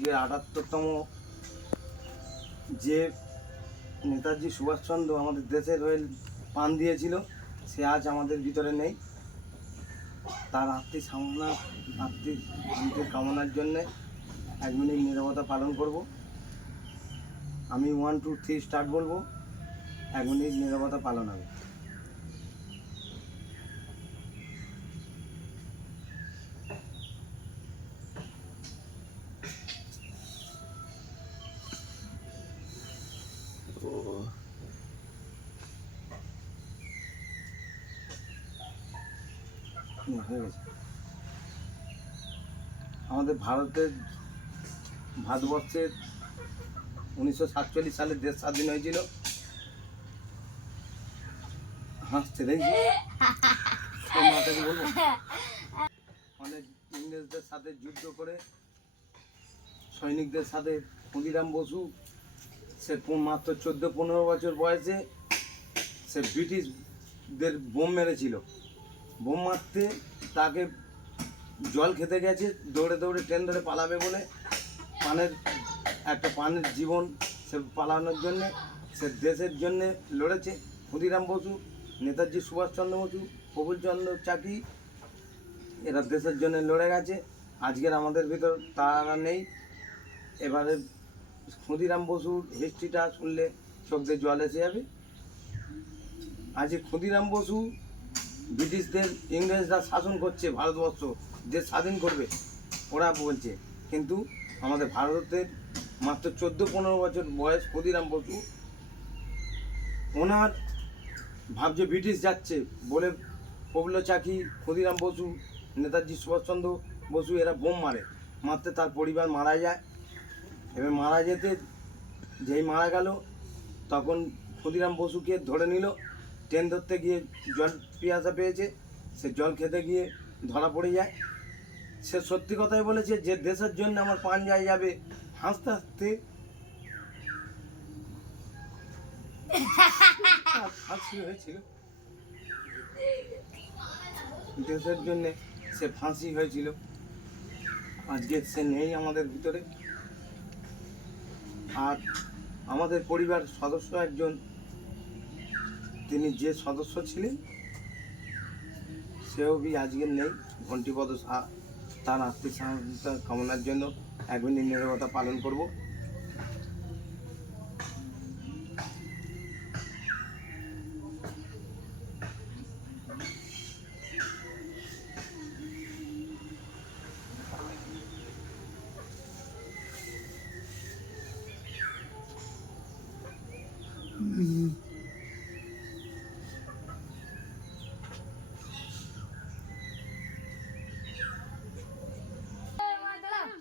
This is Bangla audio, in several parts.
আজকে ৭৮তম যে নেতাজি সুভাষচন্দ্র আমাদের দেশের হয়ে প্রাণ দিয়েছিল, সে আজ আমাদের ভিতরে নেই। তার আত্মিক শান্তির কামনার জন্যে 1 মিনিট নীরবতা পালন করব। আমি 1 2 3 স্টার্ট বলবো, 1 মিনিট নীরবতা পালন হবে। হয়ে গেছে। আমাদের ভারতবর্ষের 1947 সালে দেশ স্বাধীন হয়েছিল। হাসছে দেখছি, মাতাকে বলবো। অনেক ইংরেজদের সাথে যুদ্ধ করে সৈনিকদের সাথে ক্ষুদিরাম বসু, সে মাত্র 14-15 বছর বয়সে সে ব্রিটিশদের বোম মেরেছিল। বোম মারতে তাকে জল খেতে গেছে, দৌড়ে দৌড়ে ট্রেন ধরে পালাবে বলে পানের জীবন সে পালানোর জন্যে সে দেশের জন্যে লড়েছে। ক্ষুদিরাম বসু, নেতাজি সুভাষচন্দ্র বসু, প্রফুল্লচন্দ্র চাকি, এরা দেশের জন্য লড়ে গেছে। আজকের আমাদের ভিতর তারা নেই। এবারে ক্ষুদিরাম বসুর হিস্ট্রিটা শুনলে চোখ দিয়ে জল এসে যাবে। আজকে ক্ষুদিরাম বসু, ব্রিটিশদের ইংরেজরা শাসন করছে ভারতবর্ষ, দেশ স্বাধীন করবে ওরা বলছে, কিন্তু আমাদের ভারতের মাত্র 14-15 বছর বয়স ক্ষুদিরাম বসু, ওনার ভাবছে ব্রিটিশ যাচ্ছে বলে প্রফুল্ল চাকি, ক্ষুদিরাম বসু, নেতাজি সুভাষচন্দ্র বসু এরা বোম মারতে তার পরিবার মারা যায়। এবার যেই মারা গেল, তখন ক্ষুদিরাম বসুকে ধরে নিল। ট্রেন ধরতে গিয়ে জল পিয়াসা পেয়েছে, সে জল খেতে গিয়ে ধরা পড়ে যায়। সে সত্যি কথাই বলেছে যে দেশের জন্য আমার প্রাণ যায় যাবে। হাসতে হাসতে ফাঁসি হয়েছিল, দেশের জন্য সে ফাঁসি হয়েছিল। আজকে সে নেই আমাদের ভিতরে। আর আমাদের পরিবার সদস্য একজন, তিনি যে সদস্য ছিলেন সেও আজকে নেই, ঘণ্টিপদ সাহা। তার আত্মিক শান্তি কামনার জন্য 1 মিনিট নীরবতা পালন করব।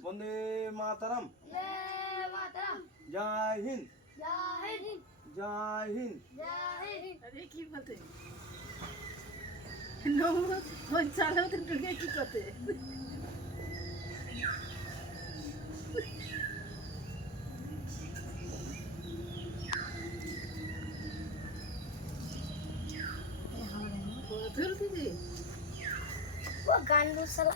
বন্দে মাতরম, জয় হিন্দ, জয় হিন্দ। अरे की बोलते नो फोन चालव तर तुगे की करते वो गान दूसरा